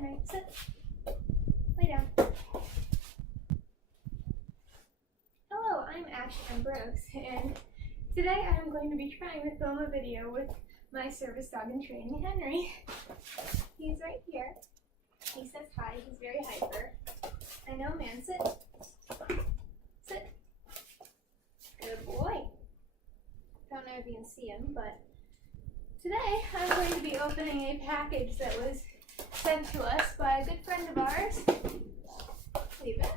Henry, sit. Lay down. Hello, I'm Ash Ambrose, and today I'm going to be trying to film a video with my service dog in training, Henry. He's right here. He says hi. He's very hyper. I know, man. Sit. Sit. Good boy. Don't know if you can see him, but today I'm going to be opening a package that was sent to us by a good friend of ours. Leave it.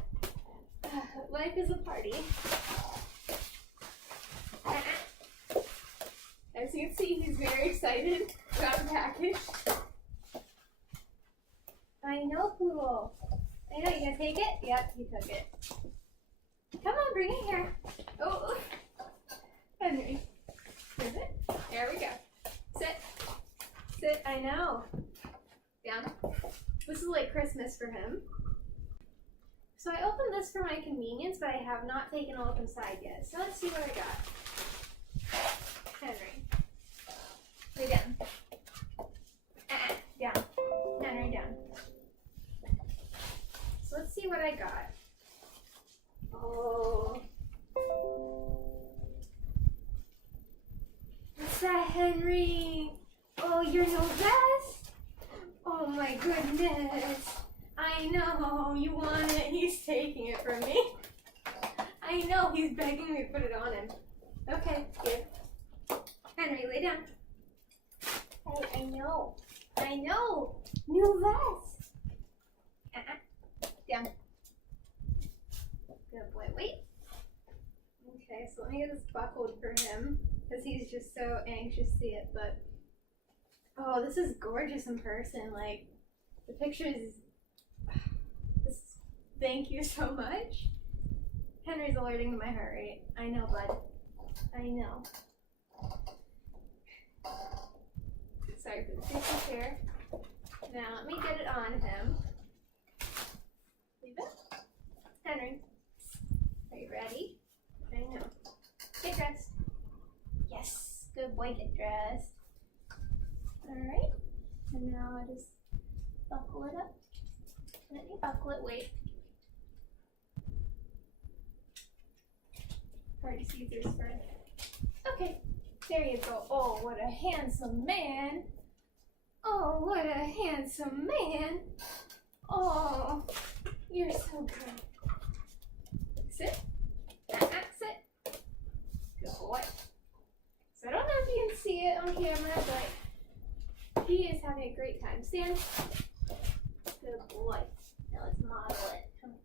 Life is a party. As you can see, he's very excited about the package. I know, Poodle. I know, you gonna take it? Yep, he took it. Come on, bring it here. Oh, Henry. Is it? There we go. Sit. Sit, I know. Down. This is like Christmas for him. So I opened this for my convenience, but I have not taken a look inside yet. So let's see what I got. Henry. Lay down. Down. Henry, down. So let's see what I got. Oh. What's that, Henry? Oh, your new vest? Oh my goodness. I know, you want it. He's taking it from me. I know, he's begging me to put it on him. Okay, give. Henry, lay down. Hey, I know. I know. New vest. Down. Good boy. Wait. Okay, so let me get this buckled for him because he's just so anxious to see it. But oh, this is gorgeous in person. Like the pictures. Thank you so much. Henry's alerting to my heart rate. I know, bud. I know. Sorry for the creepy chair. Now let me get it on him. Leave it. Henry, are you ready? I know. Get dressed. Yes, good boy, get dressed. Alright, and now I just buckle it up. Let me buckle it, wait. Hard to see through his fur. Okay, there you go. Oh, what a handsome man. Oh, what a handsome man. Oh, you're so good. Sit. Sit. Good boy. So I don't know if you can see it on camera, but he is having a great time. Stand. Good boy. Now let's model it. Come on.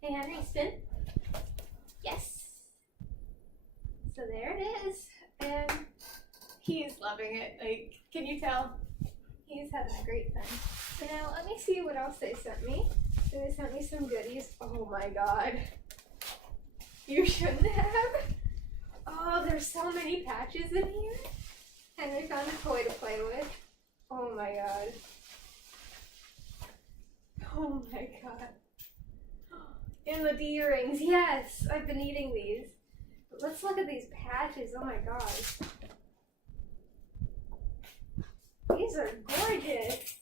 Hey, Henry, spin. Yes. So there it is. And he is loving it. Like, can you tell? He's having a great time. So now let me see what else they sent me. So they sent me some goodies. Oh my god. You shouldn't have. Oh, there's so many patches in here. And we found a toy to play with. Oh my god. Oh my god. And the D-rings, yes! I've been eating these. But let's look at these patches, oh my gosh. These are gorgeous.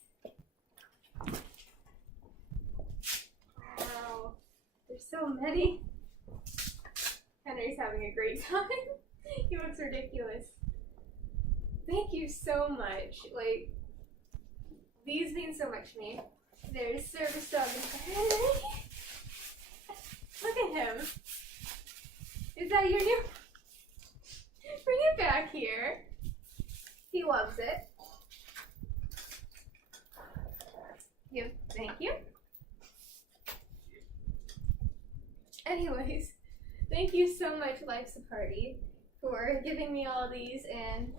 Wow. There's so many. Henry's having a great time. He looks ridiculous. Thank you so much. Like, these mean so much to me. There's service dog in Henry. Look at him. Is that your new? Bring it back here. He loves it. Thank you. Anyways, thank you so much, Life's a Party, for giving me all these and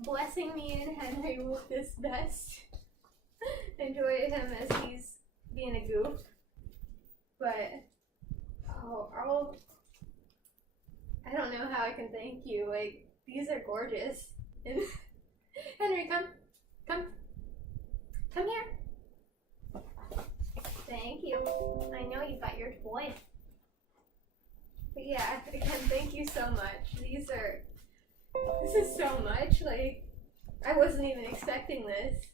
blessing me and Henry with this vest. Enjoy him as he's being a goof. But oh, I don't know how I can thank you. Like, these are gorgeous. And Henry, come here. Thank you. I know you got your toy. But yeah, again, thank you so much. This is so much. Like, I wasn't even expecting this.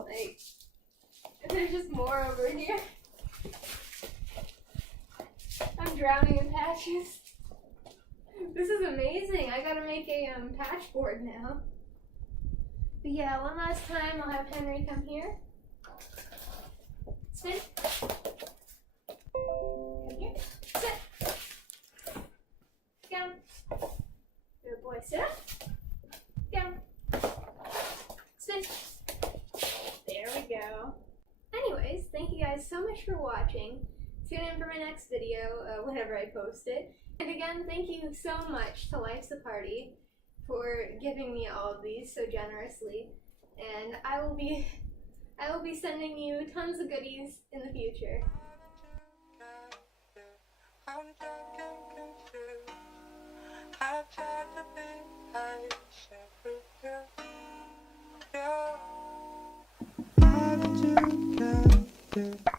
Like, there's just more over here. I'm drowning in patches. This is amazing. I gotta make a patch board now. But yeah, one last time I'll have Henry come here. Spin. Come here. Sit. Down. Good boy. Sit up. Down. Spin. There we go. Anyways, thank you guys so much for watching. Tune in for my next video whenever I post it. And again, thank you so much to Life's a Party for giving me all of these so generously. And I will be sending you tons of goodies in the future. How did you get here?